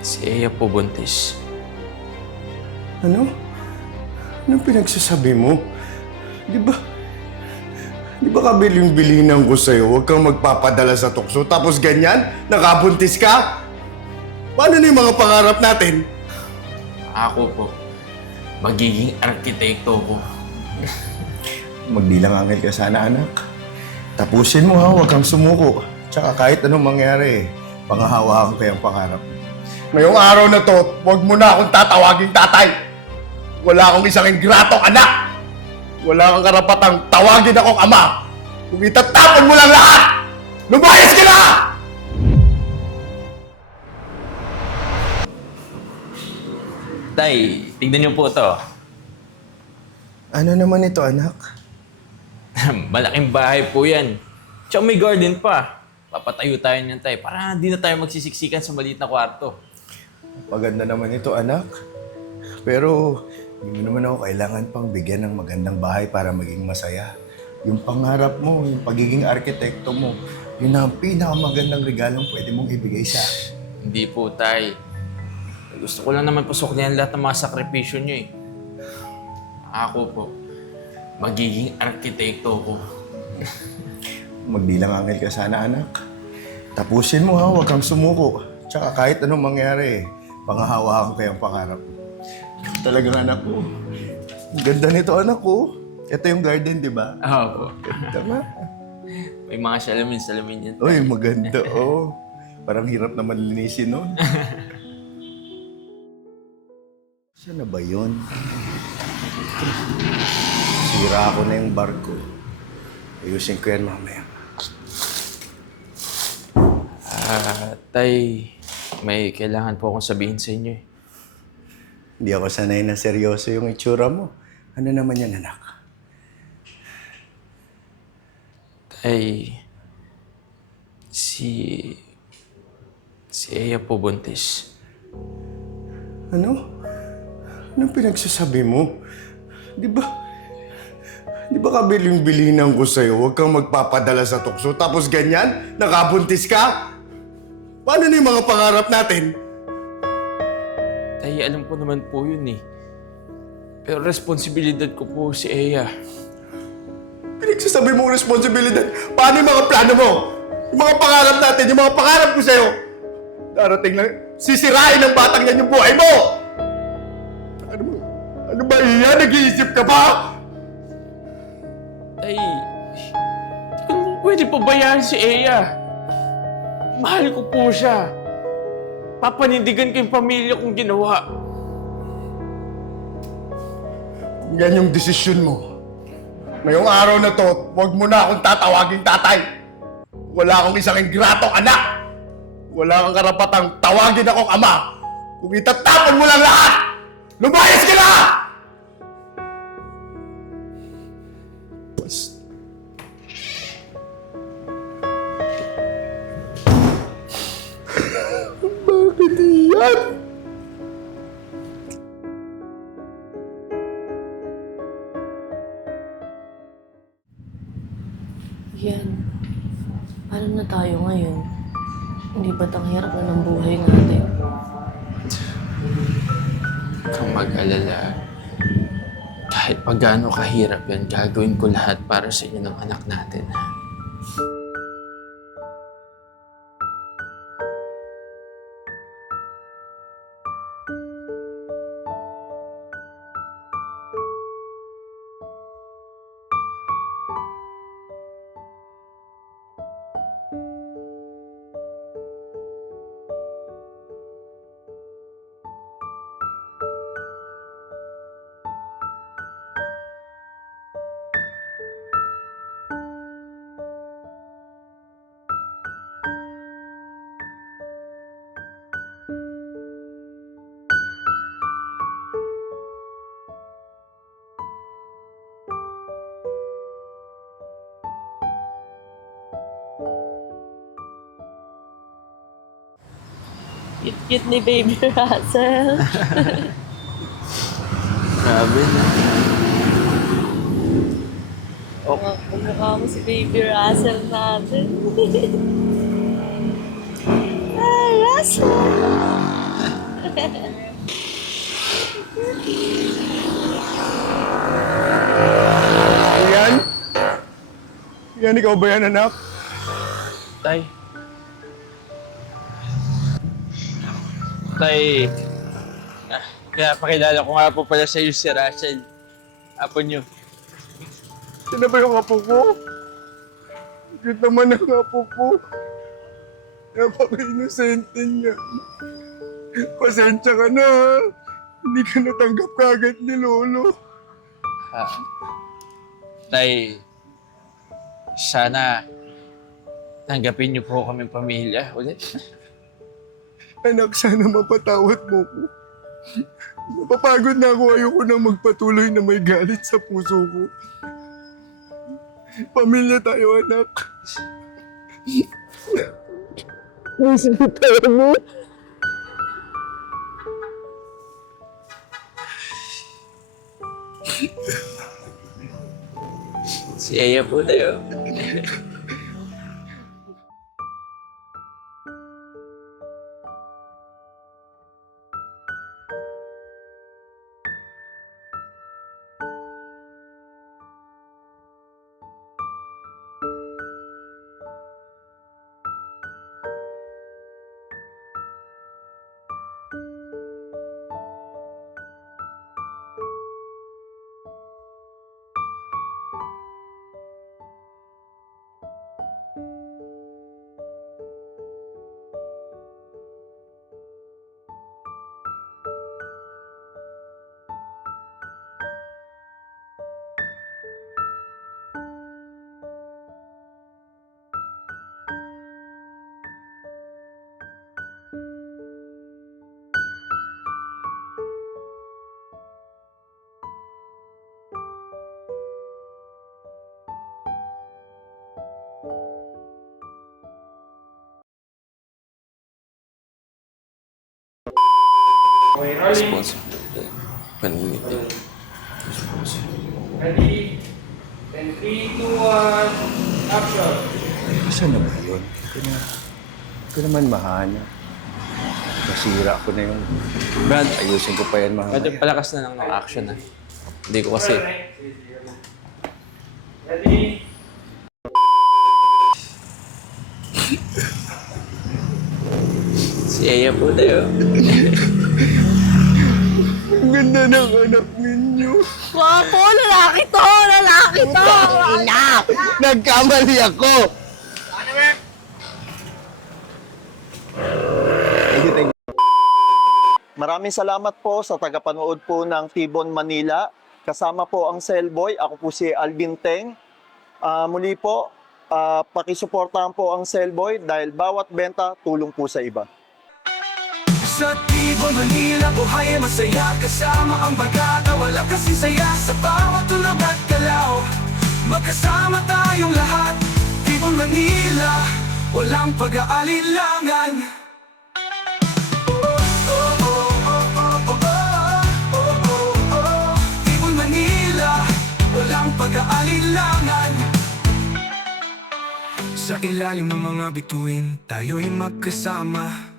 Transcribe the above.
Si Eya po buntis. Ano? Anong pinagsasabi mo? Di ba? Di ba kabiling-bilinan ko sa'yo? Huwag kang magpapadala sa tukso. Tapos ganyan? Nakabuntis ka? Paano na yung mga pangarap natin? Ako po, magiging arkitekto ko. Magbilang angel ka sana, anak. Tapusin mo ha, huwag kang sumuko. Tsaka kahit anong mangyari, pangahawakan ko yung pangarap. Ngayong araw na to, huwag mo na akong tatawaging tatay. Wala akong isang ingratong anak. Wala kang karapatang tawagin akong ama. Kung itatapon mo lang lahat, lumayas ka na! Tay, tignan niyo po to. Ano naman ito, anak? Malaking bahay po yan. Tsaka may garden pa. Papatayo tayo niyan, tay. Para hindi na tayo magsisiksikan sa maliit na kwarto. Maganda naman ito, anak. Pero hindi mo naman ako kailangan pang bigyan ng magandang bahay para maging masaya. Yung pangarap mo, yung pagiging arkitekto mo, yun ang pinakamagandang regalong pwede mong ibigay sa akin. Hindi po, tay. Gusto ko lang naman pasuklihan lahat ng mga sakripisyo niyo eh. Ako po, magiging arkitekto ko. Magbilang angel ka sana, anak. Tapusin mo ha, huwag kang sumuko. Tsaka kahit anong mangyari, pangahawakan ko yung pangarap. Ikaw talagang anak ko. Ang ganda nito, anak ko. Ito yung garden, di ba? Oo po. Ganda nga. May mga salamin-salamin yan. Uy, maganda, oh. Parang hirap naman linisin nun. Saan na ba yun? Sira ako na yung barko. Ayusin ko yan mamaya. Ah, tay, may kailangan po akong sabihin sa inyo eh. Hindi ako sanay na seryoso yung itsura mo. Ano naman yan, anak? Tay, si... Si Eya po buntis. Ano? Anong pinagsasabi mo? Di ba? Di ba kabiling-bilinan ko sa'yo? Huwag kang magpapadala sa tukso. Tapos ganyan? Nakabuntis ka? Paano na yung mga pangarap natin? Tay, alam ko naman po yun eh. Pero responsibilidad ko po si Eya. Pinagsasabi mong responsibilidad. Paano yung mga plano mo? Yung mga pangarap natin, yung mga pangarap ko sa'yo. Darating lang, sisirain ng batang yan yung buhay mo! Ano ba? Ano ba iyan? Nag-iisip ka ba? Tay, di ko naman pwede pabayaan si Eya. Mahal ko po siya. Papanindigan ko yung pamilya kong ginawa. Yan yung desisyon mo, ngayong araw na to, huwag mo na akong tatawaging tatay. Wala akong isang ingratong anak. Wala kang karapatang tawagin akong ama. Kung itatapon mo lang lahat, lumayas ka na! Yan. Paano na tayo ngayon? Hindi ba't ang hirap na ng buhay natin? Huwag kang mag-alala. Kahit pa gaano kahirap yan, gagawin ko lahat para sa inyo ng anak natin. ha? Cute ni Baby Russell. Grabe na. Oh. Kumukha mo si Baby Russell natin. Ay, Russell! Yan? Yan, ikaw ba yan, anak? Tay. Tay. Ah, kaya pakilala ko nga po pala sa iyo si Rachel. Apo niyo. Sino ba yung apo ko? Cute naman ang apo ko. Napaka-inosente niya. Pasensya ka na, ha? Hindi ka natanggap kagad ni Lolo. Ah, tay, sana tanggapin niyo po kami pamilya ulit. Anak, sana mapatawad mo ko. Napapagod na ako. Ayoko na magpatuloy na may galit sa puso ko. Pamilya tayo, anak. Nasita mo. Si Aya po tayo. Responsible. Paningiti. Ready? And 3, 2, 1, action! Saan na ba yun? Ito na. Ito naman mahanap. Nasira ko na yung... Brad, ayusin ko pa yan Pwede mamaya. palakas na lang ng action ah. Hindi ko kasi... Ready? Si Aya po tayo. Ang ganda ng anak ninyo. Wapo, lalaki to! Lalaki to! Ina! Nagkamali ako! Thank you, thank you. Maraming salamat po sa tagapanood po ng Tibon Manila. Kasama po ang Cellboy. Ako po si Alvin Teng. Ah, muli po, uh, pakisuportahan po ang Cellboy dahil bawat benta tulong po sa iba. Sa Tibon, Manila, buhay ay masaya. Kasama ang bagata, wala kasi saya. Sa bawat tulog at galaw Magkasama tayong lahat. Tibon, Manila, walang pag-aalilangan pag-aalilangan Sa ilalim ng mga bituin, tayo'y magkasama